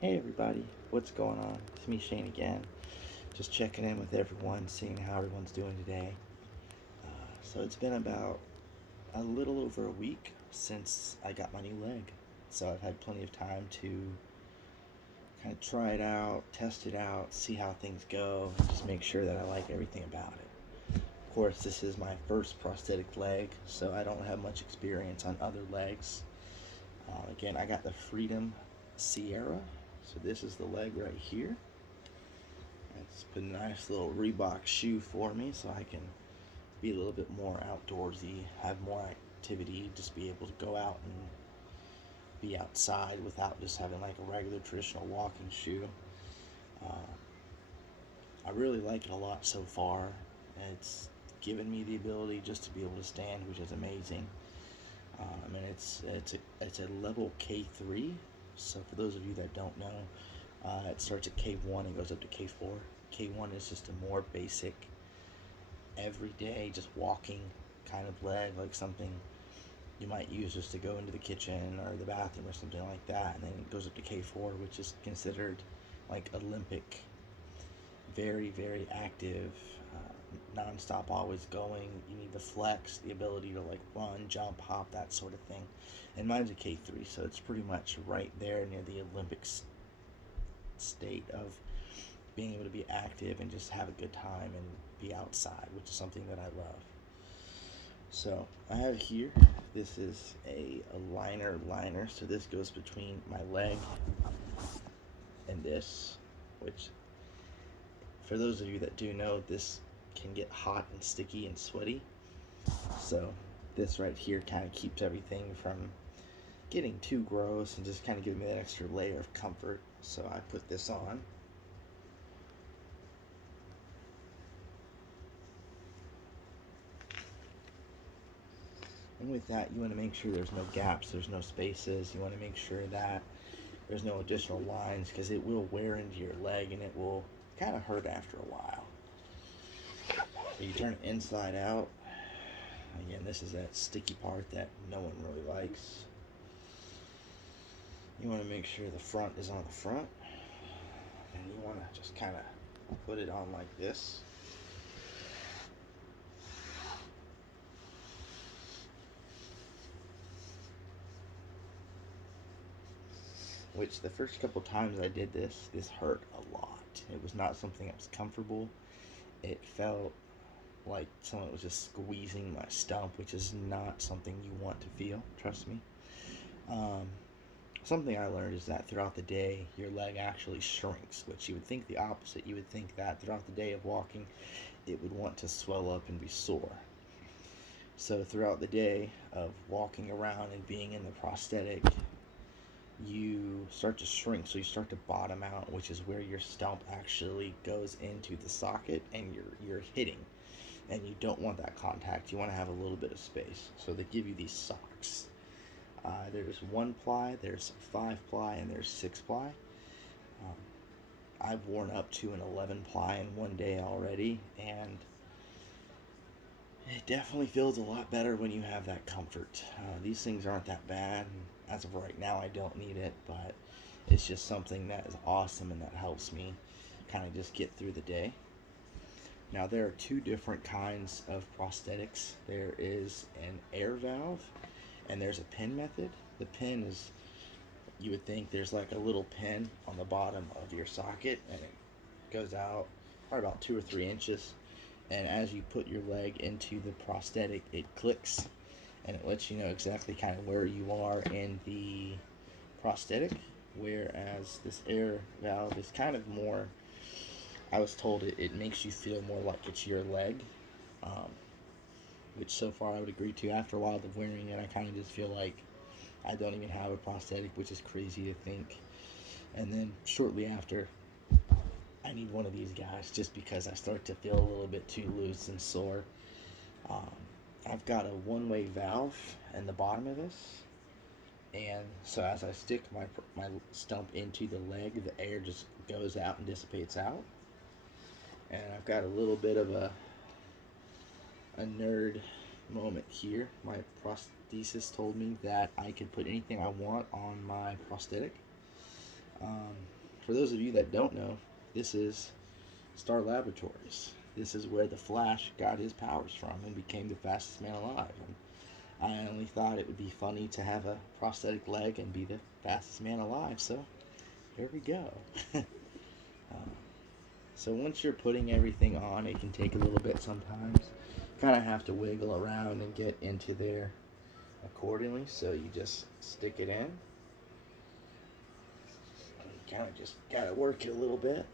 Hey everybody, what's going on? It's me, Shane, again. Just checking in with everyone, seeing how everyone's doing today. So it's been about a little over a week since I got my new leg. So I've had plenty of time to kind of try it out, test it out, see how things go, and just make sure that I like everything about it. Of course, this is my first prosthetic leg, so I don't have much experience on other legs. Again, I got the Freedom Sierra, so this is the leg right here. It's been a nice little Reebok shoe for me, so I can be a little bit more outdoorsy, have more activity, just be able to go out and be outside without just having like a regular traditional walking shoe. Uh, I really like it a lot so far. It's given me the ability just to be able to stand, which is amazing. And it's a level K3. So for those of you that don't know, it starts at K1 and goes up to K4. K1 is just a more basic, everyday, just walking kind of leg, like something you might use just to go into the kitchen or the bathroom or something like that. And then it goes up to K4, which is considered like Olympic, very, very active, non-stop, always going. You need the flex, the ability to like run, jump, hop, that sort of thing. And mine's a K3, so it's pretty much right there near the Olympic state of being able to be active and just have a good time and be outside, which is something that I love. So I have here, this is a liner, so this goes between my leg and this, which for those of you that do know, this can get hot and sticky and sweaty. So this right here kind of keeps everything from getting too gross and just kind of giving me that extra layer of comfort. So I put this on. And with that, you want to make sure there's no gaps, there's no spaces. You want to make sure that there's no additional lines, because it will wear into your leg and it will kind of hurt after a while. So you turn it inside out. Again, this is that sticky part that no one really likes. You want to make sure the front is on the front, and you want to just kind of put it on like this. Which the first couple times I did this hurt a lot. It was not something that was comfortable. It felt like someone was just squeezing my stump, which is not something you want to feel, trust me. Something I learned is that throughout the day, your leg actually shrinks, which you would think the opposite. You would think that throughout the day of walking, it would want to swell up and be sore. So throughout the day of walking around and being in the prosthetic, you start to shrink, so you start to bottom out, which is where your stump actually goes into the socket and you're hitting, and you don't want that contact. You want to have a little bit of space, so they give you these socks. There's 1 ply, there's 5 ply, and there's 6 ply. I've worn up to an 11 ply in one day already, and it definitely feels a lot better when you have that comfort. These things aren't that bad. As of right now, I don't need it, but it's just something that is awesome and that helps me kind of just get through the day. Now, there are 2 different kinds of prosthetics. There is an air valve and there's a pin method. The pin is, you would think there's like a little pin on the bottom of your socket, and it goes out probably about 2 or 3 inches. And as you put your leg into the prosthetic, it clicks and it lets you know exactly kind of where you are in the prosthetic. Whereas this air valve is kind of more, I was told it makes you feel more like it's your leg, which so far I would agree to. After a while of wearing it, I kind of just feel like I don't even have a prosthetic, which is crazy to think. And then shortly after, I need one of these guys just because I start to feel a little bit too loose and sore. I've got a one-way valve in the bottom of this, and so as I stick my stump into the leg, the air just goes out and dissipates out. And I've got a little bit of a nerd moment here. My prosthesis told me that I could put anything I want on my prosthetic. for those of you that don't know, this is Star Laboratories. This is where the Flash got his powers from and became the fastest man alive. And I only thought it would be funny to have a prosthetic leg and be the fastest man alive, so here we go. So once you're putting everything on, it can take a little bit sometimes. Kind of have to wiggle around and get into there accordingly. So you just stick it in. Kind of just gotta work it a little bit.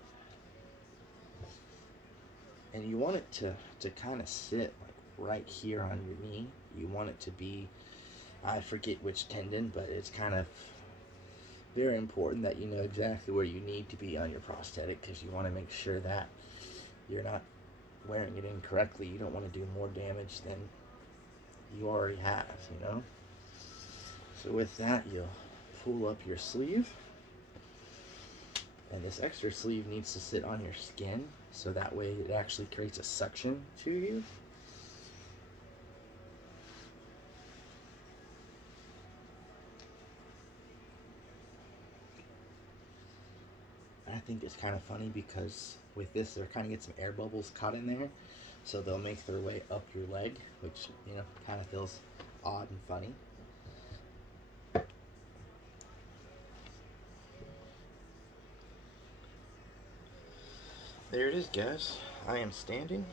And you want it to kind of sit like right here on your knee. You want it to be, I forget which tendon, but it's kind of very important that you know exactly where you need to be on your prosthetic, because you want to make sure that you're not wearing it incorrectly. You don't want to do more damage than you already have, you know. So with that, you'll pull up your sleeve, and this extra sleeve needs to sit on your skin, so that way it actually creates a suction to you. I think it's kind of funny because with this, they're kind of get some air bubbles caught in there, so they'll make their way up your leg, which, you know, kind of feels odd and funny. There it is, guys. I am standing.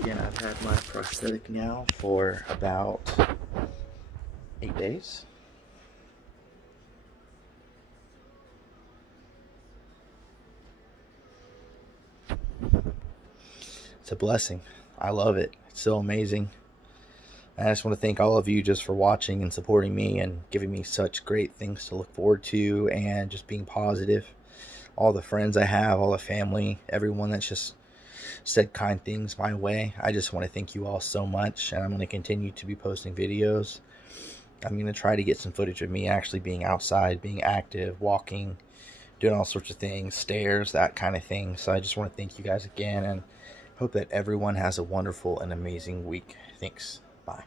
Again, I've had my prosthetic now for about 8 days. It's a blessing. I love it. It's so amazing. I just want to thank all of you just for watching and supporting me and giving me such great things to look forward to, and just being positive. All the friends I have, all the family, everyone that's just said kind things my way. I just want to thank you all so much, and I'm going to continue to be posting videos. I'm going to try to get some footage of me actually being outside, being active, walking, doing all sorts of things, stairs, that kind of thing. So I just want to thank you guys again, and hope that everyone has a wonderful and amazing week. Thanks. Bye.